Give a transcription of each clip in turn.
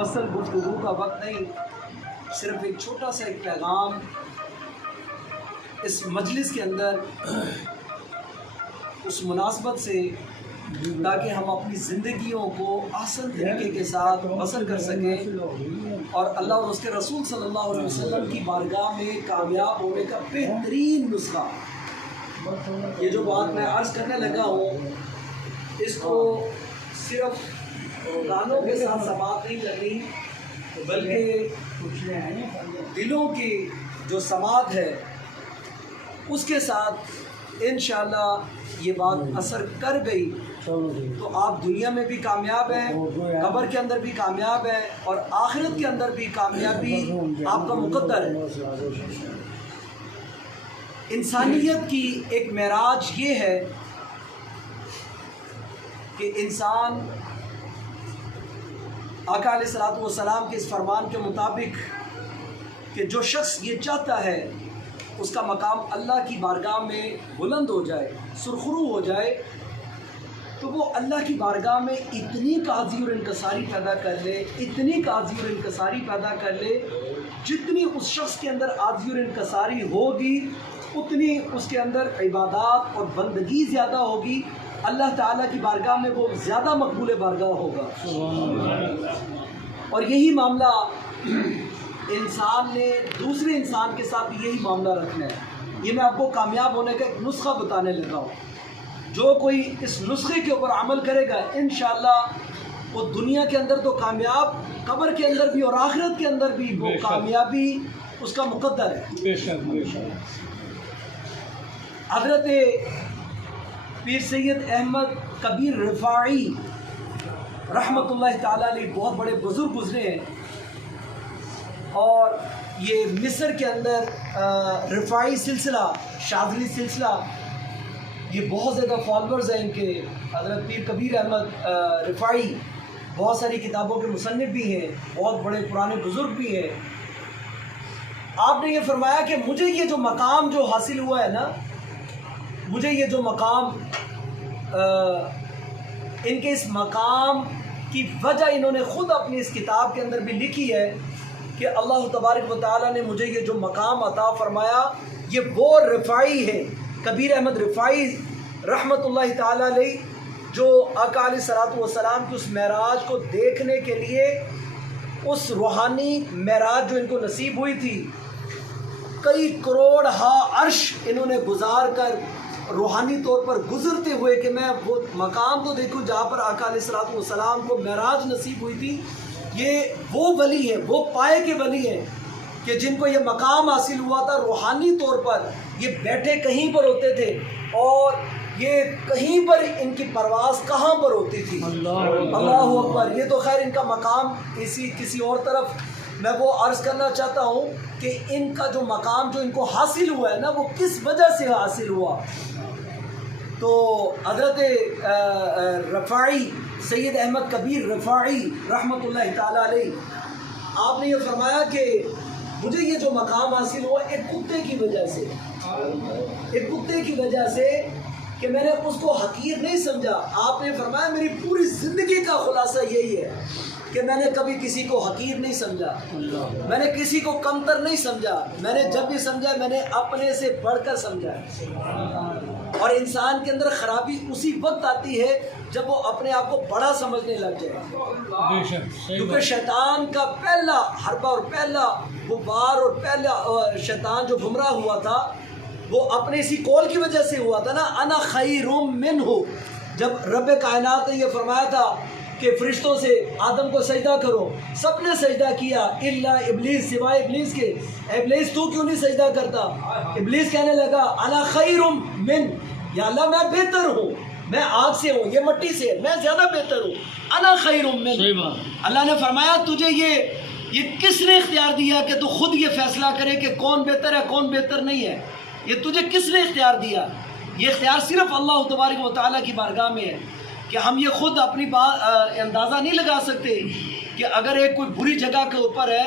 مفصل گفتگو کا وقت نہیں، صرف ایک چھوٹا سا ایک پیغام اس مجلس کے اندر اس مناسبت سے، تاکہ ہم اپنی زندگیوں کو احسن طریقے کے ساتھ بسر کر سکیں اور اللہ اور اس کے رسول صلی اللہ علیہ وسلم کی بارگاہ میں کامیاب ہونے کا بہترین نسخہ، یہ جو بات میں عرض کرنے لگا ہوں، اس کو صرف گانوں کے ساتھ سماعت نہیں کرنی، بلکہ دلوں کی جو سماعت ہے اس کے ساتھ انشاءاللہ یہ بات اثر کر گئی تو آپ دنیا میں بھی کامیاب ہیں، قبر کے اندر بھی کامیاب ہیں، اور آخرت کے اندر بھی کامیابی آپ کا مقدر ہے۔ انسانیت کی ایک معراج یہ ہے کہ انسان آقا علیہ الصلوۃ والسلام کے اس فرمان کے مطابق کہ جو شخص یہ چاہتا ہے اس کا مقام اللہ کی بارگاہ میں بلند ہو جائے، سرخرو ہو جائے، تو وہ اللہ کی بارگاہ میں اتنی کاجی اور انکساری پیدا کر لے، اتنی کاجی اور انکساری پیدا کر لے، جتنی اس شخص کے اندر عاجزی اور انکساری ہوگی اتنی اس کے اندر عبادات اور بندگی زیادہ ہوگی، اللہ تعالیٰ کی بارگاہ میں وہ زیادہ مقبول بارگاہ ہوگا۔ اور یہی معاملہ انسان نے دوسرے انسان کے ساتھ یہی معاملہ رکھنا ہے۔ یہ میں آپ کو کامیاب ہونے کا ایک نسخہ بتانے لگا ہوں۔ جو کوئی اس نسخے کے اوپر عمل کرے گا انشاءاللہ وہ دنیا کے اندر تو کامیاب، قبر کے اندر بھی اور آخرت کے اندر بھی وہ کامیابی اس کا مقدر ہے۔ حضرت پیر سید احمد کبیر رفاعی رحمۃ اللہ تعالیٰ علیہ بہت بڑے بزرگ گزرے ہیں، اور یہ مصر کے اندر رفاعی سلسلہ، شاذلی سلسلہ، یہ بہت زیادہ فالورز ہیں ان کے۔ حضرت پیر کبیر احمد رفاعی بہت ساری کتابوں کے مصنف بھی ہیں، بہت بڑے پرانے بزرگ بھی ہیں۔ آپ نے یہ فرمایا کہ مجھے یہ جو مقام جو حاصل ہوا ہے نا، مجھے یہ جو مقام، ان کے اس مقام کی وجہ انہوں نے خود اپنی اس کتاب کے اندر بھی لکھی ہے کہ اللہ تبارک و تعالیٰ نے مجھے یہ جو مقام عطا فرمایا، یہ وہ رفاعی ہے، کبیر احمد رفاعی رحمۃ اللہ تعالیٰ علیہ، جو آقا علیہ الصلوۃ والسلام کی اس معراج کو دیکھنے کے لیے، اس روحانی معراج جو ان کو نصیب ہوئی تھی، کئی کروڑ عرش انہوں نے گزار کر روحانی طور پر گزرتے ہوئے کہ میں وہ مقام تو دیکھوں جہاں پر آقا علیہ الصلوۃ والسلام کو معراج نصیب ہوئی تھی۔ یہ وہ ولی ہیں، وہ پائے کے ولی ہیں کہ جن کو یہ مقام حاصل ہوا تھا روحانی طور پر۔ یہ بیٹھے کہیں پر ہوتے تھے اور یہ کہیں پر ان کی پرواز کہاں پر ہوتی تھی، اللہ اکبر۔ یہ تو خیر ان کا مقام کسی اور طرف، میں وہ عرض کرنا چاہتا ہوں کہ ان کا جو مقام جو ان کو حاصل ہوا ہے نا، وہ کس وجہ سے حاصل ہوا۔ تو حضرت رفاعی سید احمد کبیر رفاعی رحمۃ اللہ تعالیٰ علیہ، آپ نے یہ فرمایا کہ مجھے یہ جو مقام حاصل ہوا ایک کتے کی وجہ سے، ایک کتے کی وجہ سے کہ میں نے اس کو حقیر نہیں سمجھا۔ آپ نے فرمایا میری پوری زندگی کا خلاصہ یہی ہے کہ میں نے کبھی کسی کو حقیر نہیں سمجھا، میں نے کسی کو کمتر نہیں سمجھا، میں نے جب بھی سمجھا میں نے اپنے سے بڑھ کر سمجھا۔ اور انسان کے اندر خرابی اسی وقت آتی ہے جب وہ اپنے آپ کو بڑا سمجھنے لگ جائے، کیونکہ شیطان کا پہلا حربہ اور پہلا غبار اور پہلا شیطان جو گمراہ ہوا تھا وہ اپنے اسی قول کی وجہ سے ہوا تھا نا، انا خیر منہ۔ جب رب کائنات نے یہ فرمایا تھا کہ فرشتوں سے آدم کو سجدہ کرو، سب نے سجدہ کیا الا ابلیس، سوائے ابلیس کے۔ ابلیس تو کیوں نہیں سجدہ کرتا؟ ابلیس کہنے لگا انا خیر من، یا اللہ میں بہتر ہوں، میں آگ سے ہوں، یہ مٹی سے ہے، میں زیادہ بہتر ہوں، انا خیر من۔ اللہ نے فرمایا تجھے یہ کس نے اختیار دیا کہ تو خود یہ فیصلہ کرے کہ کون بہتر ہے کون بہتر نہیں ہے؟ یہ تجھے کس نے اختیار دیا؟ یہ اختیار صرف اللہ تبارک و تعالیٰ کی بارگاہ میں ہے کہ ہم یہ خود اپنی بات اندازہ نہیں لگا سکتے کہ اگر ایک کوئی بری جگہ کے اوپر ہے،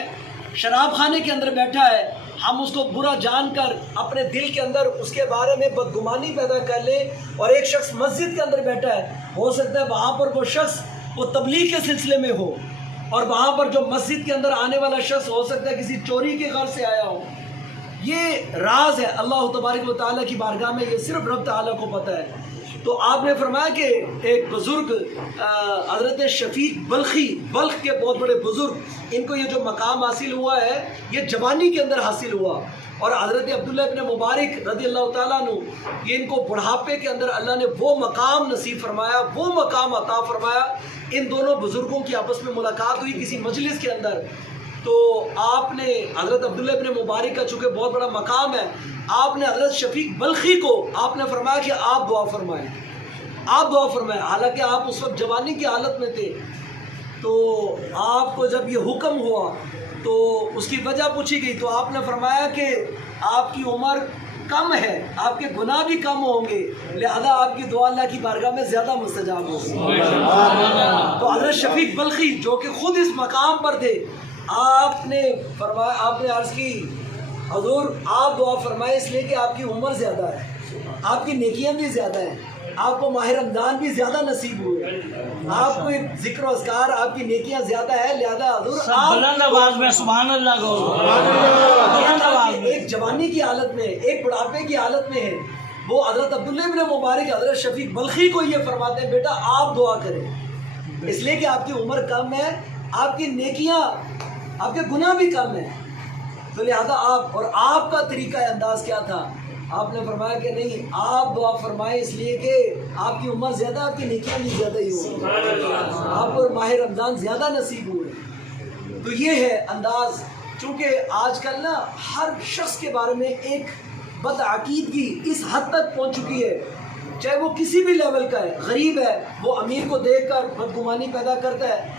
شراب خانے کے اندر بیٹھا ہے، ہم اس کو برا جان کر اپنے دل کے اندر اس کے بارے میں بدگمانی پیدا کر لیں، اور ایک شخص مسجد کے اندر بیٹھا ہے، ہو سکتا ہے وہاں پر وہ شخص وہ تبلیغ کے سلسلے میں ہو، اور وہاں پر جو مسجد کے اندر آنے والا شخص ہو سکتا ہے کسی چوری کے غرض سے آیا ہو. یہ راز ہے اللہ تبارک و تعالیٰ کی بارگاہ میں، یہ صرف رب تعالیٰ کو پتہ ہے. تو آپ نے فرمایا کہ ایک بزرگ حضرت شفیق بلخی، بلخ کے بہت بڑے بزرگ، ان کو یہ جو مقام حاصل ہوا ہے یہ جوانی کے اندر حاصل ہوا. اور حضرت عبداللہ ابن مبارک رضی اللہ تعالیٰ عنہ، یہ ان کو بڑھاپے کے اندر اللہ نے وہ مقام نصیب فرمایا، وہ مقام عطا فرمایا. ان دونوں بزرگوں کی آپس میں ملاقات ہوئی کسی مجلس کے اندر. تو آپ نے حضرت عبداللہ ابن مبارک کا چونکہ بہت بڑا مقام ہے، آپ نے حضرت شفیق بلخی کو آپ نے فرمایا کہ آپ دعا فرمائیں، آپ دعا فرمائیں. حالانکہ آپ اس وقت جوانی کی حالت میں تھے. تو آپ کو جب یہ حکم ہوا تو اس کی وجہ پوچھی گئی تو آپ نے فرمایا کہ آپ کی عمر کم ہے، آپ کے گناہ بھی کم ہوں گے، لہذا آپ کی دعا اللہ کی بارگاہ میں زیادہ مستجاب ہوگی. تو حضرت شفیق بلخی جو کہ خود اس مقام پر تھے، آپ نے فرمایا، آپ نے عرض کی حضور آپ دعا فرمائے اس لیے کہ آپ کی عمر زیادہ ہے، آپ کی نیکیاں بھی زیادہ ہیں، آپ کو ماہ رمضان بھی زیادہ نصیب ہوئے، آپ کو ذکر و اذکار، آپ کی نیکیاں زیادہ ہیں، لہذا حضور آپ بلند آواز میں سبحان اللہ کو. ایک جوانی کی حالت میں، ایک بڑھاپے کی حالت میں ہے، وہ حضرت عبداللہ ابن مبارک حضرت شفیق بلخی کو یہ فرماتے ہیں بیٹا آپ دعا کریں، اس لیے کہ آپ کی عمر کم ہے، آپ کی نیکیاں، آپ کے گناہ بھی کم ہیں، تو لہذا آپ، اور آپ کا طریقہ انداز کیا تھا؟ آپ نے فرمایا کہ نہیں آپ دعا فرمائیں اس لیے کہ آپ کی عمر زیادہ، آپ کی نیکیاں بھی زیادہ ہی ہوں، آپ کو ماہ رمضان زیادہ نصیب ہوئے. تو یہ ہے انداز. چونکہ آج کل نا ہر شخص کے بارے میں ایک بدعقیدگی اس حد تک پہنچ چکی ہے، چاہے وہ کسی بھی لیول کا ہے. غریب ہے وہ امیر کو دیکھ کر بدگمانی پیدا کرتا ہے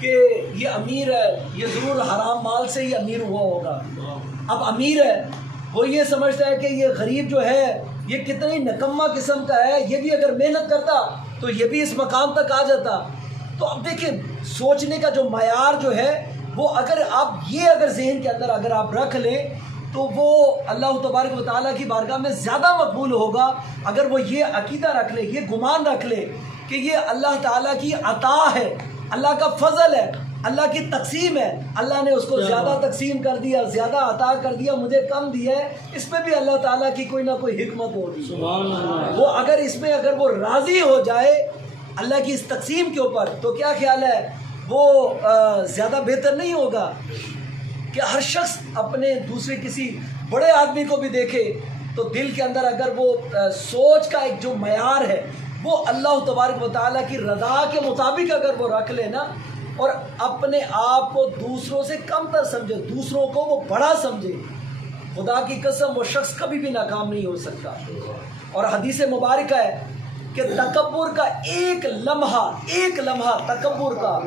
کہ یہ امیر ہے، یہ ضرور حرام مال سے ہی امیر ہوا ہوگا. اب امیر ہے وہ یہ سمجھتا ہے کہ یہ غریب جو ہے یہ کتنی نکمہ قسم کا ہے، یہ بھی اگر محنت کرتا تو یہ بھی اس مقام تک آ جاتا. تو اب دیکھیں سوچنے کا جو معیار جو ہے وہ اگر آپ یہ اگر ذہن کے اندر اگر آپ رکھ لیں تو وہ اللہ تبارک و تعالیٰ کی بارگاہ میں زیادہ مقبول ہوگا. اگر وہ یہ عقیدہ رکھ لے، یہ گمان رکھ لے کہ یہ اللہ تعالیٰ کی عطا ہے، اللہ کا فضل ہے، اللہ کی تقسیم ہے، اللہ نے اس کو زیادہ تقسیم کر دیا، زیادہ عطا کر دیا، مجھے کم دیا ہے، اس میں بھی اللہ تعالیٰ کی کوئی نہ کوئی حکمت ہوگی. وہ اگر اس میں اگر وہ راضی ہو جائے اللہ کی اس تقسیم کے اوپر تو کیا خیال ہے وہ زیادہ بہتر نہیں ہوگا کہ ہر شخص اپنے دوسرے کسی بڑے آدمی کو بھی دیکھے تو دل کے اندر اگر وہ سوچ کا ایک جو معیار ہے وہ اللہ تبارک و تعالیٰ کی رضا کے مطابق اگر وہ رکھ لے نا، اور اپنے آپ کو دوسروں سے کم تر سمجھے، دوسروں کو وہ بڑا سمجھے، خدا کی قسم وہ شخص کبھی بھی ناکام نہیں ہو سکتا. اور حدیث مبارکہ ہے کہ تکبر کا ایک لمحہ تکبر کا،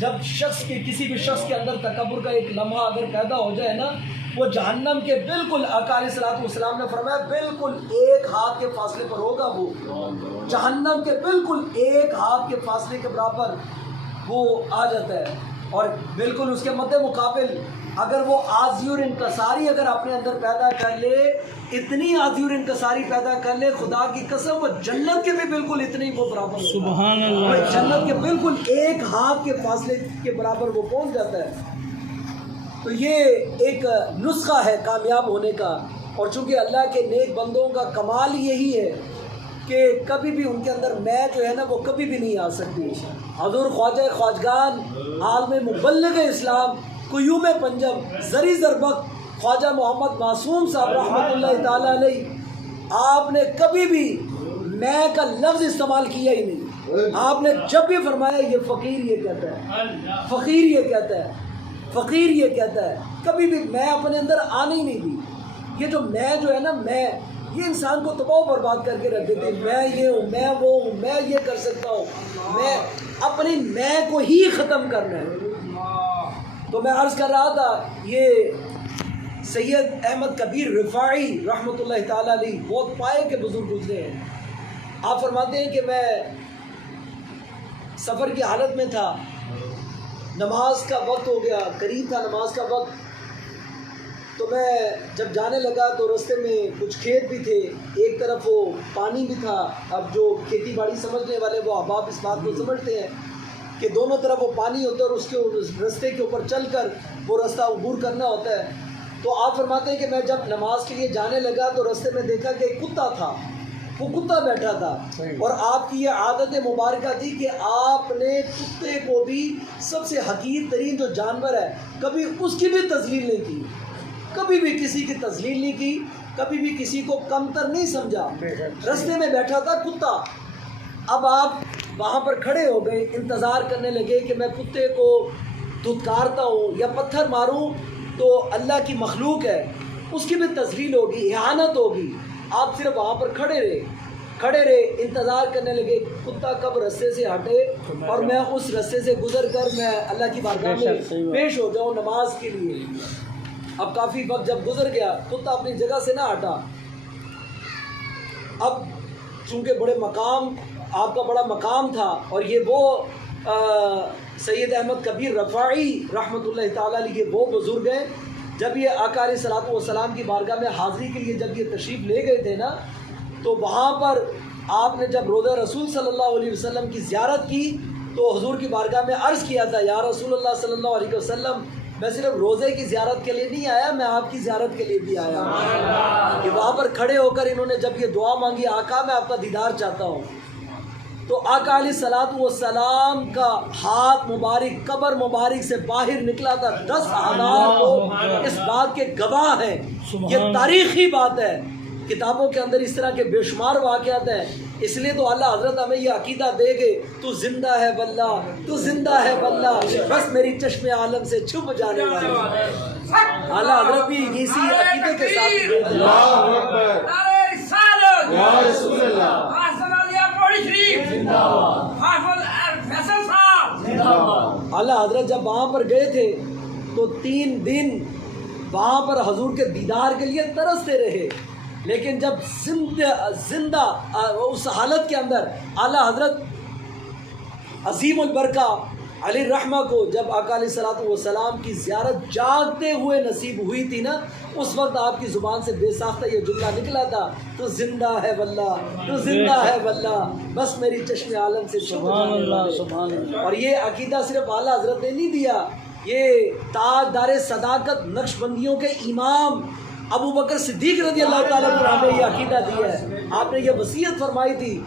جب شخص کے کسی بھی شخص کے اندر تکبر کا ایک لمحہ اگر پیدا ہو جائے نا، وہ جہنم کے بالکل، آقا علیہ الصلوۃ والسلام نے فرمایا بالکل ایک ہاتھ کے فاصلے پر ہوگا، وہ جہنم کے بالکل ایک ہاتھ کے فاصلے کے برابر وہ آ جاتا ہے. اور بالکل اس کے مد مقابل اگر وہ آجزی اور انکساری اگر اپنے اندر پیدا کر لے، اتنی آجزی اور انکساری پیدا کر لے، خدا کی قسم وہ جنت کے بھی بالکل اتنے ہی وہ برابر ہوتا ہے. سبحان اللہ. جنت کے بالکل ایک ہاتھ کے فاصلے کے برابر وہ پہنچ جاتا ہے. تو یہ ایک نسخہ ہے کامیاب ہونے کا. اور چونکہ اللہ کے نیک بندوں کا کمال یہی ہے کہ کبھی بھی ان کے اندر میں جو ہے نا وہ کبھی بھی نہیں آ سکتی. حضور خواجہ خواجگان عالم مبلغ اسلام قیوم پنجب زری زربک خواجہ محمد معصوم صاحب رحمۃ اللہ تعالی علیہ، آپ نے کبھی بھی میں کا لفظ استعمال کیا ہی نہیں. آپ نے جب بھی فرمایا یہ فقیر یہ کہتا ہے، فقیر یہ کہتا ہے، فقیر یہ کہتا ہے، کبھی بھی میں اپنے اندر آنے ہی نہیں دی. یہ جو میں جو ہے نا، میں یہ انسان کو تباہ و برباد کر کے رکھ دیتے. میں یہ ہوں، میں وہ ہوں، میں یہ کر سکتا ہوں، میں اپنی میں کو ہی ختم کرنا ہے. تو میں عرض کر رہا تھا یہ سید احمد کبیر رفاعی رحمۃ اللہ تعالیٰ علیہ بہت پائے کے بزرگ گزرے ہیں. آپ فرماتے ہیں کہ میں سفر کی حالت میں تھا، نماز کا وقت ہو گیا، قریب تھا نماز کا وقت. تو میں جب جانے لگا تو راستے میں کچھ کھیت بھی تھے، ایک طرف وہ پانی بھی تھا. اب جو کھیتی باڑی سمجھنے والے وہ احباب اس بات کو سمجھتے ہیں کہ دونوں طرف وہ پانی ہوتا ہے اور اس کے رستے کے اوپر چل کر وہ رستہ عبور کرنا ہوتا ہے. تو آپ فرماتے ہیں کہ میں جب نماز کے لیے جانے لگا تو رستے میں دیکھا کہ ایک کتا تھا, وہ کتا بیٹھا تھا, اور آپ کی یہ عادت مبارکہ تھی کہ آپ نے کتے کو بھی سب سے حقیر ترین جو جانور ہے کبھی اس کی بھی تذلیل نہیں کی, کبھی بھی کسی کی تذلیل نہیں کی, کبھی بھی کسی کو کمتر نہیں سمجھا. رستے میں بیٹھا تھا کتا. اب آپ وہاں پر کھڑے ہو گئے, انتظار کرنے لگے کہ میں کتے کو دھتکارتا ہوں یا پتھر ماروں تو اللہ کی مخلوق ہے, اس کی بھی تذلیل ہوگی, اہانت ہوگی. آپ صرف وہاں پر کھڑے رہے, انتظار کرنے لگے کتا کب رستے سے ہٹے اور میں اس رستے سے گزر کر میں اللہ کی بارگاہ میں پیش ہو جاؤں نماز کے لیے. اب کافی وقت جب گزر گیا, کتا اپنی جگہ سے نہ ہٹا. اب چونکہ آپ کا بڑا مقام تھا, اور یہ وہ سید احمد کبیر رفاعی رحمۃ اللہ تعالیٰ علیہ وہ بزرگ ہیں, جب یہ آقا علیہ الصلوۃ والسلام کی بارگاہ میں حاضری کے لیے جب یہ تشریف لے گئے تھے نا, تو وہاں پر آپ نے جب روضہ رسول صلی اللہ علیہ وسلم کی زیارت کی تو حضور کی بارگاہ میں عرض کیا تھا, یا رسول اللہ صلی اللہ علیہ وسلم میں صرف روزے کی زیارت کے لیے نہیں آیا, میں آپ کی زیارت کے لیے بھی آیا ہوں. کہ وہاں پر کھڑے ہو کر انہوں نے جب یہ دعا مانگی, آقا میں آپ کا دیدار چاہتا ہوں, تو آقا علیہ الصلوۃ والسلام کا ہاتھ مبارک قبر مبارک سے باہر نکلا تھا. 10,000 لوگ اس بات کے گواہ ہیں, یہ تاریخی بات ہے. کتابوں کے اندر اس طرح کے بے شمار واقعات ہیں. اس لیے تو اللہ حضرت ہمیں یہ عقیدہ دے گے, تو زندہ ہے واللہ, تو زندہ ہے واللہ, بس میری چشم عالم سے چھپ جانے والا. اللہ حضرت بھی اسی عقیدے کے ساتھ اللہ حضرت جب وہاں پر گئے تھے تو 3 دن وہاں پر حضور کے دیدار کے لیے ترستے رہے. لیکن جب زندہ اس حالت کے اندر اعلیٰ حضرت عظیم البرکہ علی الرحمہ کو جب آقا علیہ الصلوۃ والسلام کی زیارت جاگتے ہوئے نصیب ہوئی تھی نا, اس وقت آپ کی زبان سے بے ساختہ یہ جملہ نکلا تھا, تو زندہ ہے واللہ, تو زندہ ہے واللہ, بس میری چشم عالم سے چھپ جانے والے. اور یہ عقیدہ صرف اعلیٰ حضرت نے نہیں دیا, یہ تاجدار صداقت نقش بندیوں کے امام ابو بکر صدیق رضی اللہ تعالیٰ عنہ نے یہ عقیدہ دیا ہے. آپ نے یہ وصیت فرمائی تھی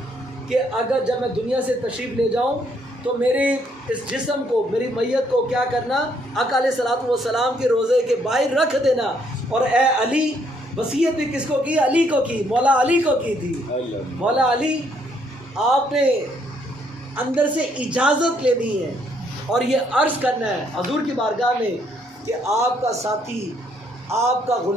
کہ اگر جب میں دنیا سے تشریف لے جاؤں تو میرے اس جسم کو, میری میت کو کیا کرنا, آقا علیہ الصلوۃ والسلام کے روضے کے باہر رکھ دینا. اور اے علی, وصیت بھی کس کو کی, علی کو کی, مولا علی کو کی تھی. مولا علی آپ نے اندر سے اجازت لینی ہے اور یہ عرض کرنا ہے حضور کی بارگاہ میں کہ آپ کا ساتھی, آپ کا غلام